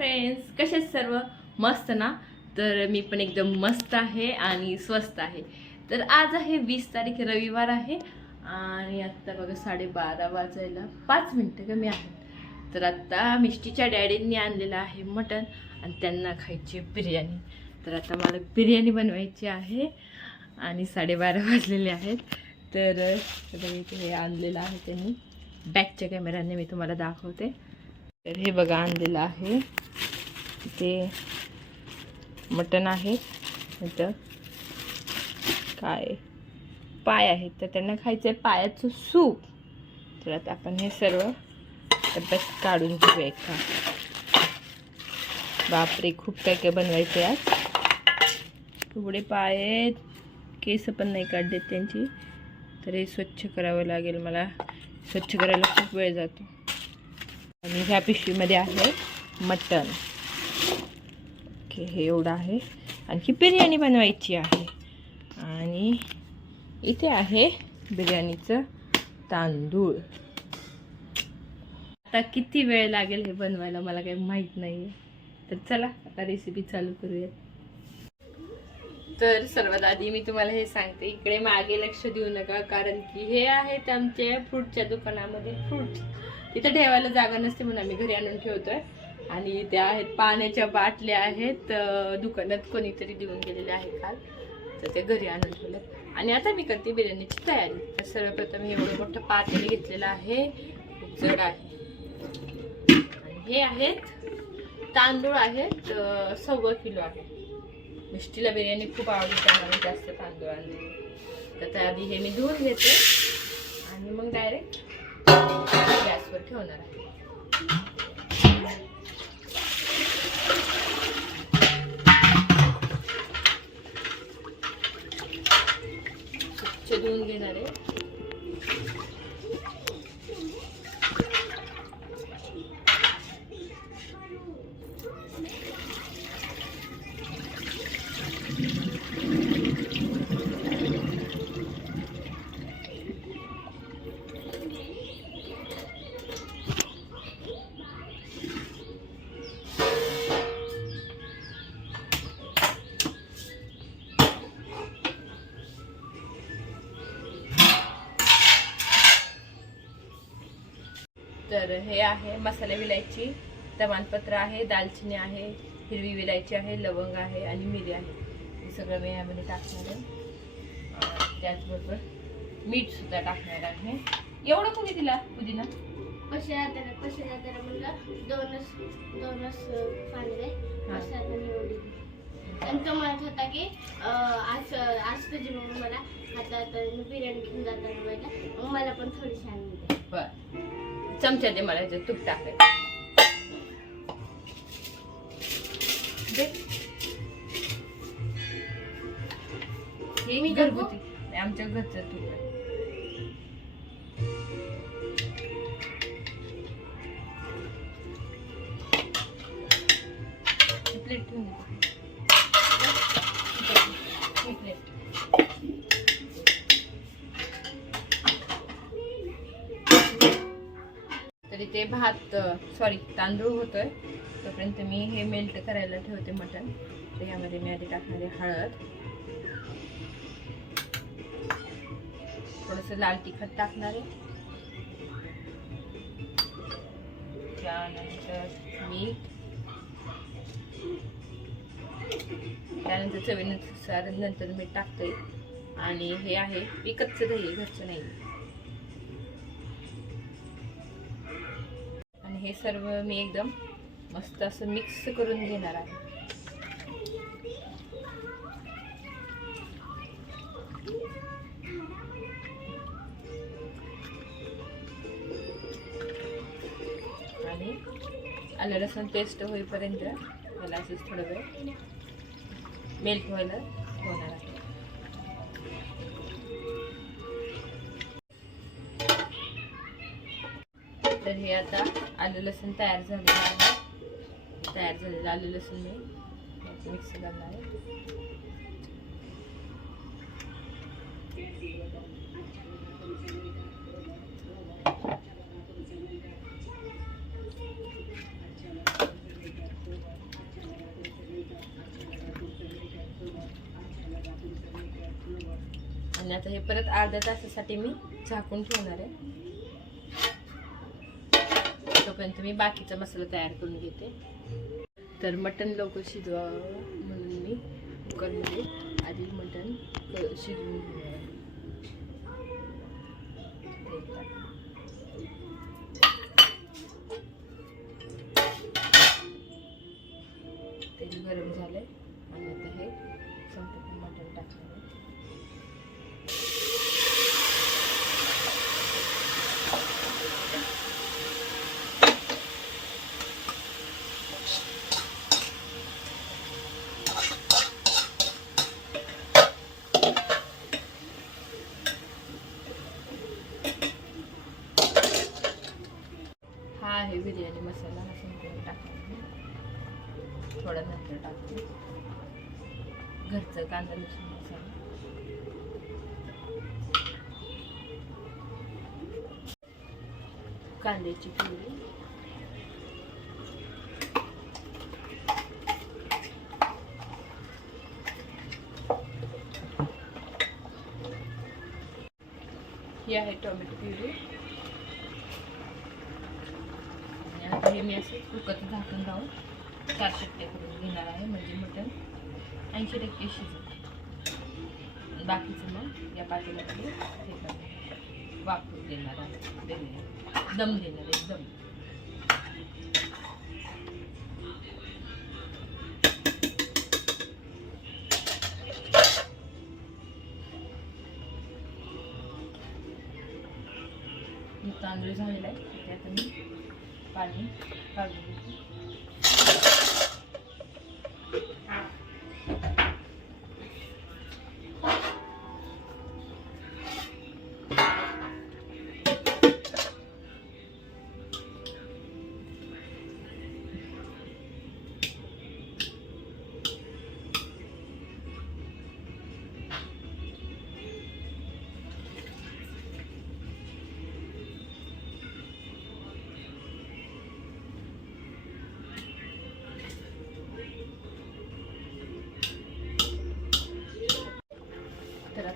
Friends कसे सर्व? मस्त ना? तर मी पण एकदम मस्त आहे आणि स्वस्त आहे. तर आज आहे वीस तारीख रविवार आहे. आणि आत्ता बघा साडेबारा वाजायला पाच मिनटं कमी आहेत. तर आत्ता मिष्टीच्या डॅडींनी आणलेलं आहे मटण आणि त्यांना खायची बिर्याणी. तर आता मला बिर्याणी बनवायची आहे आणि साडेबारा वाजलेले आहेत. तर मी हे आणलेलं आहे त्यांनी. बॅकच्या कॅमेऱ्याने मी तुम्हाला दाखवते. तर हे बघा आणलेलं आहे. ते मटण आहे. इथं काय? पाय आहेत. तर त्यांना खायचं आहे पायाचं सूप. तर आता आपण हे सर्व डब्यात काढून घेऊया एका बापरे खूप काय काय बनवायचं आज थोडे पाय आहेत. केस पण नाही काढलेत त्यांची. तर हे स्वच्छ करावं लागेल मला. स्वच्छ करायला खूप वेळ जातो. आणि ह्या पिशवीमध्ये आहे मटण. ओके हे एवढं आहे. आणखी बिर्याणी बनवायची आहे. आणि इथे आहे बिर्याणीचं तांदूळ. आता किती वेळ लागेल हे बनवायला मला काही माहीत नाही तर चला आता रेसिपी चालू करूयात. तर सर्वात आधी मी तुम्हाला हे सांगते. इकडे मागे लक्ष देऊ नका कारण की हे आहेत आमच्या फ्रूटच्या दुकानामध्ये फ्रूट तिथं ठेवायला जागा नसते म्हणून आम्ही घरी आणून ठेवतोय. आणि त्या आहेत पाण्याच्या बाटल्या आहेत दुकानात कोणीतरी देऊन गेलेले आहे काल. तर ते घरी आणून ठेवलं. आणि आता मी करते बिर्याणीची तयारी. तर सर्वप्रथम हे एवढं मोठं पातेल घेतलेलं आहे. खूप जड आहे. आणि हे आहेत तांदूळ आहेत सव्वा किलो आहे. मिष्टीला बिर्याणी खूप आवडते त्यामुळे जास्त तांदूळ आणले तर त्याआधी हे मी धुवून घेते. आणि मग डायरेक्ट गॅसवर ठेवणार आहे. तर हे आहे मसाले विलायची तमानपत्र आहे दालचिनी आहे हिरवी विलायची आहे लवंग आहे आणि मिरी आहे. हे सगळं मी यामध्ये टाकणार आहे. त्याचबरोबर मीठ सुद्धा टाकणार आहे. एवढं कोणी दिला पुदिना? कसे जाताना कसे जाताना म्हणलं? दोनच दोनच पांढरे निवडली आणि तो म्हणत होता की आज आज तुझी मम्मी मला हातात बिर्याणी घेऊन जाताना मग मला पण थोडीशी आणून दे. बर. चमचा दे मला ह्याच्यात तूप टाकायचं. हे मी घरगुती. आमच्या घरचं तूप आहे. प्लेट ठेवून इथे ते भात सॉरी तांदूळ होतोय. तोपर्यंत मी हे मेल्ट करायला ठेवते मटण. तर यामध्ये मी आधी टाकणारे हळद. थोडंसं लाल तिखट टाकणारे. त्यानंतर मीठ. त्यानंतर चवीनुसार नंतर मीठ टाकते. आणि हे आहे विकतचं दही घरचं नाही हे सर्व मी एकदम मस्त असं मिक्स करून घेणार आहे. आणि आलं लसूण पेस्ट होईपर्यंत मला असंच थोडं वेळ मेल्ट व्हायला होणार आहे. तर हे आता आलू लसूण तयार झालेलं आहे तयार झालेलं आलू लसूण मी. मिक्स करणार आहे. आणि आता हे परत अर्ध्या तासासाठी मी झाकून ठेवणार आहे. तोपर्यंत मी बाकीचा मसाला तयार करून घेते. तर मटण लवकर शिजवावं म्हणून मी कुकरमध्ये आधी मटण शिजवून तेल गरम झालंय. कांद्याची प्युरी ही आहे टोमॅटो प्युरी आणि आता हे मी असं कुकरचं झाकून लावून चार शिट्ट्या करून घेणार आहे म्हणजे मटण. ऐंशी टक्के शिजत बाकीचं मग या पातेल्यामध्ये हे देणार आहे देणार दम देणार एकदम दम मी तांदूळ झालेला आहे. त्यात मी पाणी काढून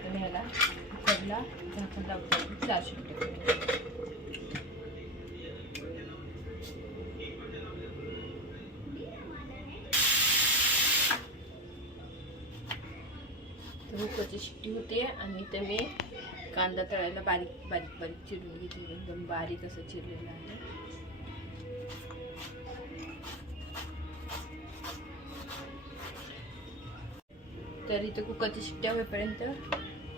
घेते तर कुकरला झाकण चार शिट्टी तर शिट्टी होते आणि इथे मी कांदा तळायला बारीक बारीक बारीक चिरून घेतलेला एकदम बारीक असं चिरलेलं आहे. तर इथे कुकरच्या शिट्ट्या होईपर्यंत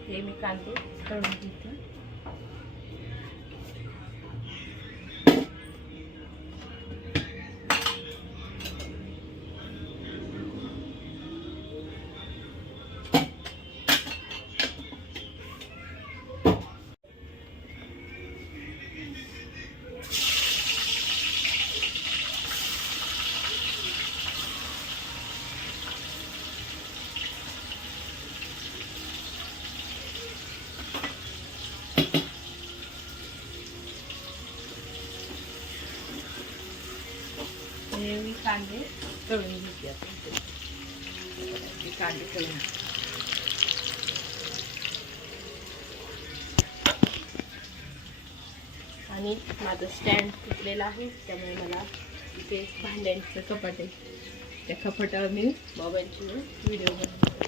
हे मी कांदे तळून घेते. काढली कांदे आणि माझं स्टँड तुटलेलं आहे त्यामुळे मला इथे भांड्यांचं कपाट आहे. त्या कपाटावर मी मोबाईलची व्हिडिओ बनवते.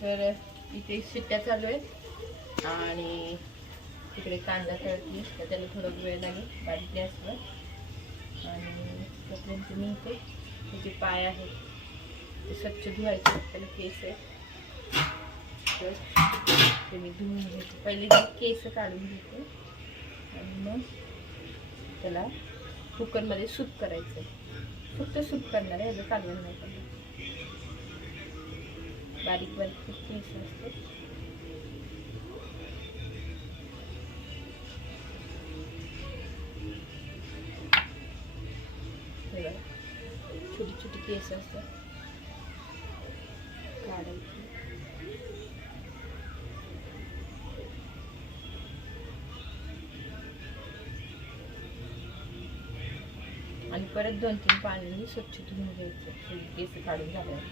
तर इथे शिट्ट्या चालू आहेत. आणि तिकडे कांदा तळते तर त्याला थोडं वेळ लागेल बारीक गॅसवर. आणि तोपर्यंत मी इथे त्याचे पाय आहेत ते स्वच्छ धुवायचे. त्याला केस आहे. तर ते मी धुवून घेते. पहिले केस काढून घेते. आणि मग त्याला कुकरमध्ये सूप करायचं फक्त सूप करणार आहे याचं कालवण नाही करणार. बारीक बारीक केस असते केस असतात. काढायची आणि परत दोन तीन पाण्याने स्वच्छ धुवून घ्यायचं. केस काढून झाल्यावर.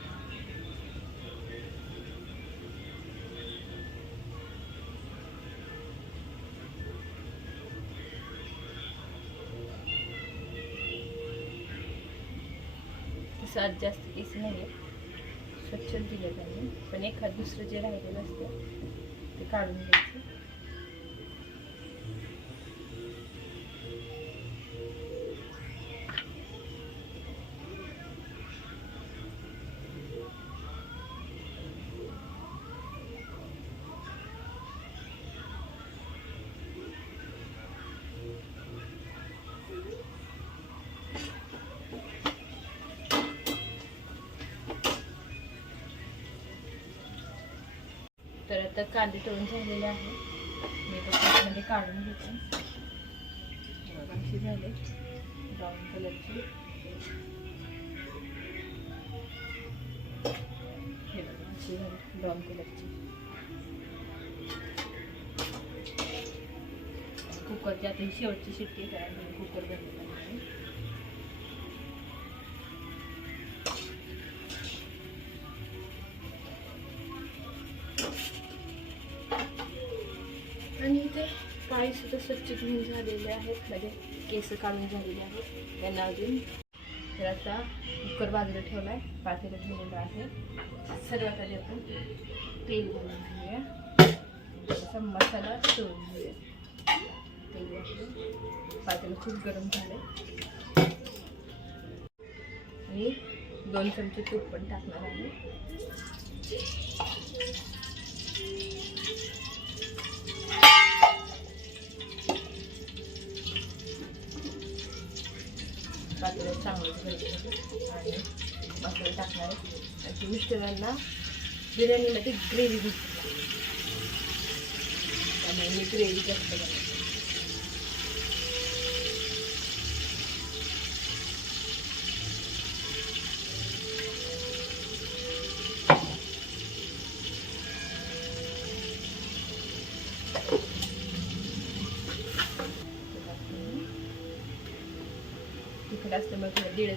सात जास्त केस नाही आहे स्वच्छ दिलं त्यांनी. पण एखाद दुसरं जे राहिलेलं असतं ते काढून घ्यायचं. तर आता कांदे तळून झालेले आहे मी त्याच्यामध्ये काढून घेते. अशी झाले. ब्राऊन कलरची. हे बघा अशी झाली ब्राऊन कलरची. कुकरची आता ही शेवटची शिट्टी काय कुकर बनवली स्वच्छ धुवून झालेले आहेत म्हणजे केस काढून झालेले आहेत. त्यांना अजून तर आता कुकर बाजूला ठेवला आहे पातेला ठेवलेलं आहे. सर्वात आधी आपण तेल घालून घेऊया थोडासा मसाला तळून घेऊया तेल घालून पातेलं खूप गरम झालं आणि दोन चमचे तूप पण टाकणार आहे. पातेलं चांगलं घ्यायचं आणि मसाला टाकणार आहे. आणि मिस्टरांना बिर्याणीमध्ये ग्रेव्ही घेतली त्यामुळे मी ग्रेव्ही जास्त बनवते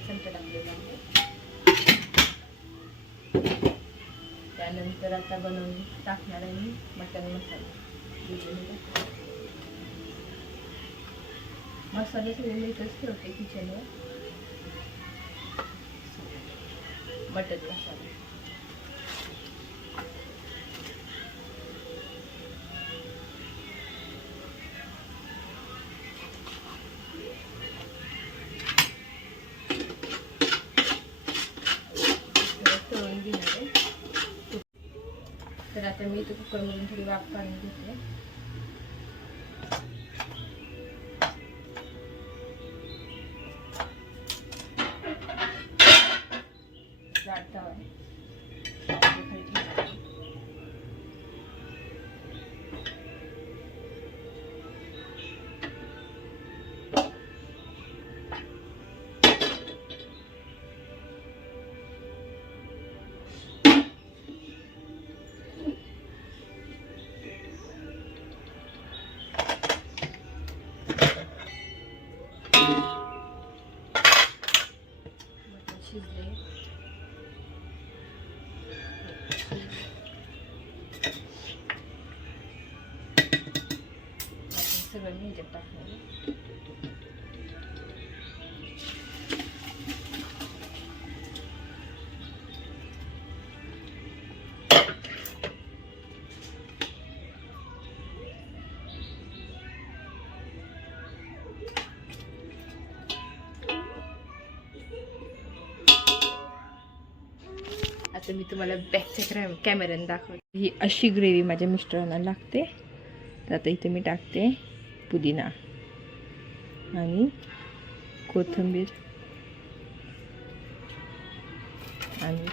थोडं टाकलेलं आहे. त्यानंतर आता बनवून टाकणार आहे मी मटन मसाला. मसाले सगळे मी इथंच ठेवते किचनवर मटन मसाला. आता मी इथे कुकरमधून थोडी वाफ काढून घेते. सगळं मी ह्याच्यात टाकणार आता मी तुम्हाला बॅकच्या कॅमेऱ्याने दाखवते. ही अशी ग्रेव्ही माझ्या मिस्टरांना लागते. तर आता इथे मी टाकते. पुदिना आणि कोथिंबीर आणि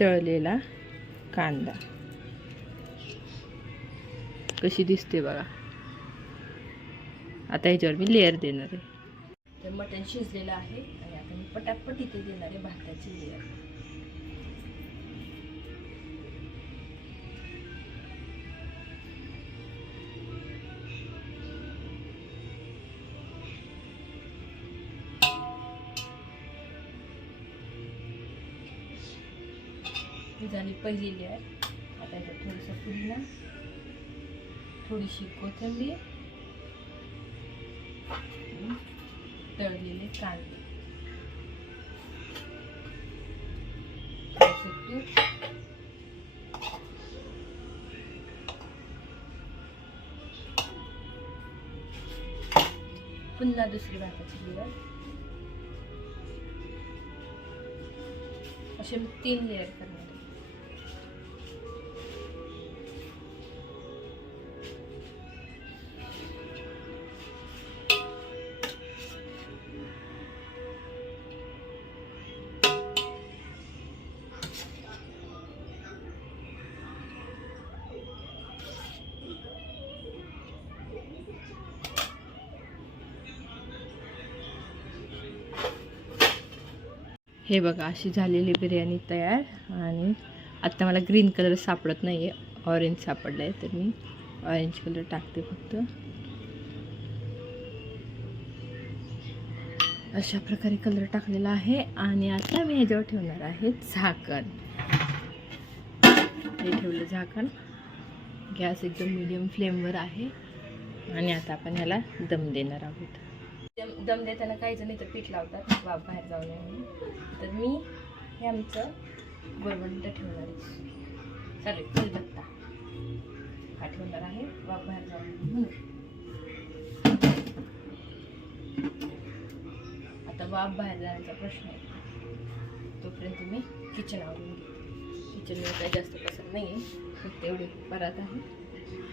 तळलेला कांदा. कशी दिसते बघा. आता ह्याच्यावर मी लेअर देणार आहे. तर मटण शिजलेलं आहे आणि आता मी पटापट इथे देणार आहे भाताची लेअर ही झाली पहिली लेअर आता याच्यात थोडंसं पुदिना थोडीशी कोथिंबीर. तळलेले कांदे. पुन्हा दुसरी भाताची लेअर असे मी तीन लेअर करणार हे बघा अशी झालेली बिर्याणी तयार. आणि आत्ता मला ग्रीन कलर सापडत नाही आहे ऑरेंज सापडलं आहे तर मी ऑरेंज कलर टाकते फक्त. अशा प्रकारे कलर टाकलेला आहे. आणि आता मी ह्याच्यावर ठेवणार आहे झाकण. हे ठेवलं झाकण. गॅस एकदम मिडियम फ्लेमवर आहे. आणि आता आपण ह्याला दम देणार आहोत. दम दम देताना काही जण इथं पीठ लावतात वाफ बाहेर जाऊ नये म्हणून. तर मी हे आमचं गोरवंट ठेवणार आहे. चालेल कलबत्ता हा ठेवणार आहे वाफ बाहेर जाऊ नये म्हणून. आता वाफ बाहेर जाण्याचा प्रश्न आहे. तोपर्यंत मी किचन आवडून किचन काही जास्त पसंत नाही आहे फक्त एवढे परात आहे.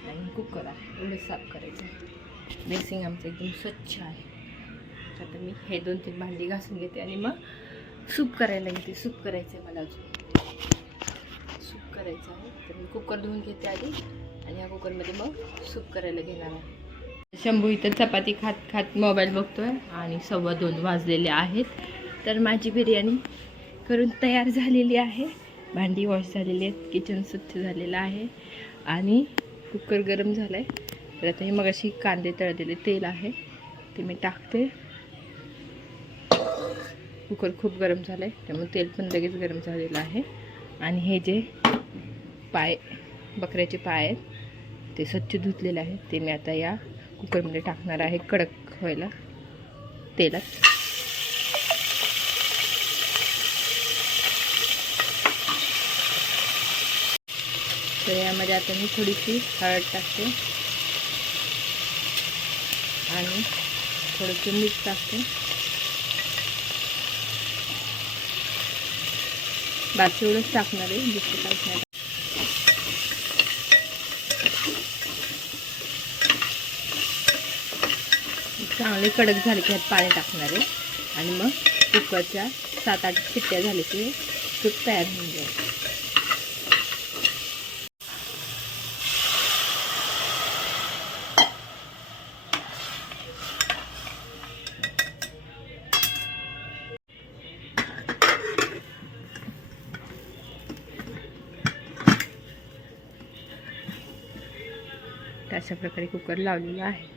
आणि कुकर आहे. एवढं साफ करायचं आहे. बेसिंग आमचं एकदम स्वच्छ आहे. आता मी हे दोन तीन भांडी घासून घेते आणि मग सूप करायला घेते सूप करायचं आहे मला अजून. सूप करायचं आहे. तर मी कुकर धुवून घेते आधी आणि या कुकरमध्ये मग सूप करायला घेणार आहे. शंभू इथं चपाती खात खात मोबाईल बघतोय आणि सव्वा दोन वाजलेले आहेत. तर माझी बिर्याणी करून तयार झालेली आहे. भांडी वॉश झालेली आहेत. किचन स्वच्छ झालेलं आहे. आणि कुकर गरम झालं आहे तर आता हे मग अशी कांदे तळलेले तेल आहे. ते मी टाकते. कुकर खूप गरम झालं आहे त्यामुळे तेल पण लगेच गरम झालेलं आहे. आणि हे जे पाय बकऱ्याचे पाय आहेत ते स्वच्छ धुतलेले आहेत. ते मी आता या कुकरमध्ये टाकणार आहे कडक व्हायला तेलात. तर यामध्ये आता मी थोडीशी हळद टाकते. आणि थोडंसं मीठ टाकते. बाकी एवढंच टाकणार आहे दुसरं काहीच नाही चांगले कडक झाले की ह्यात पाणी टाकणार आहे. आणि मग कुकरच्या सात आठ शिट्ट्या झाल्या की तूप तयार होऊन जाईल. प्रकारे कुकर लावलेला आहे.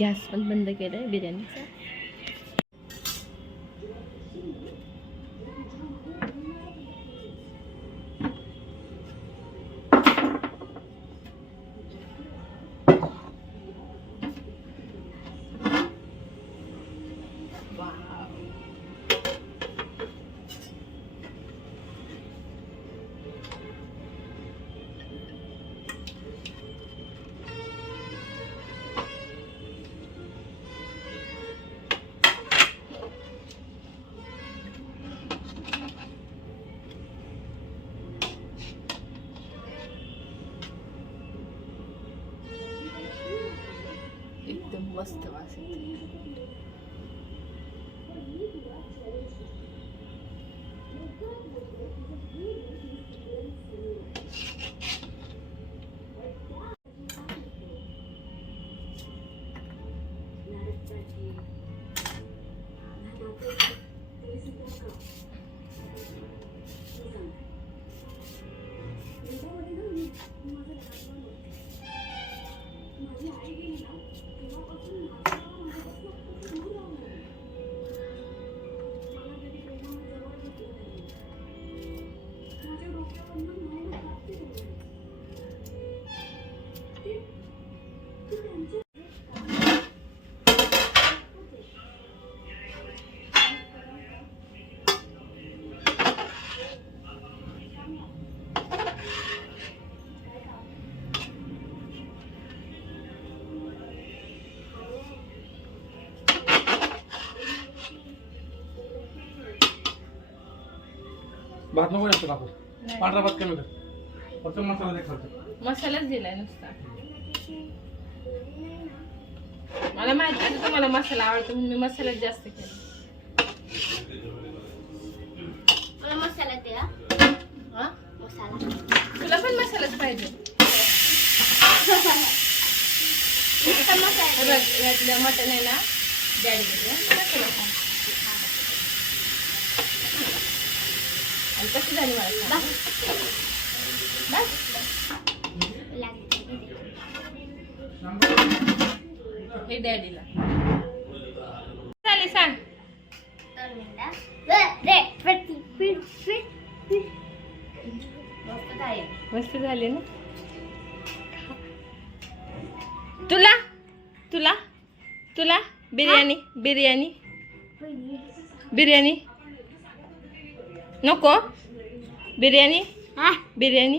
गॅस पण बंद केला आहे बिर्याणीचा. एकदम मस्त भात नको जास्त टाकू पांढरा भात कमी कर. फक्त मसाला दे खालचा. मसालाच दिलाय नुसता. मला माहिती आहे तुम्हाला मसाला आवडतो म्हणून मी मसालाच जास्त केला. मला मसाला द्या. हा? मसाला. तुला पण मसालाच पाहिजे. नुसता हे मसाला बघ, यातलं मटण आहे ना डॅडी मसाला खा. आणि कशी झाली मला सांग. हे डॅडीला झाले सांग मस्त मस्त झाले ना तुला तुला तुला बिर्याणी बिर्याणी बिर्याणी नको. बिर्याणी? हा, बिर्याणी?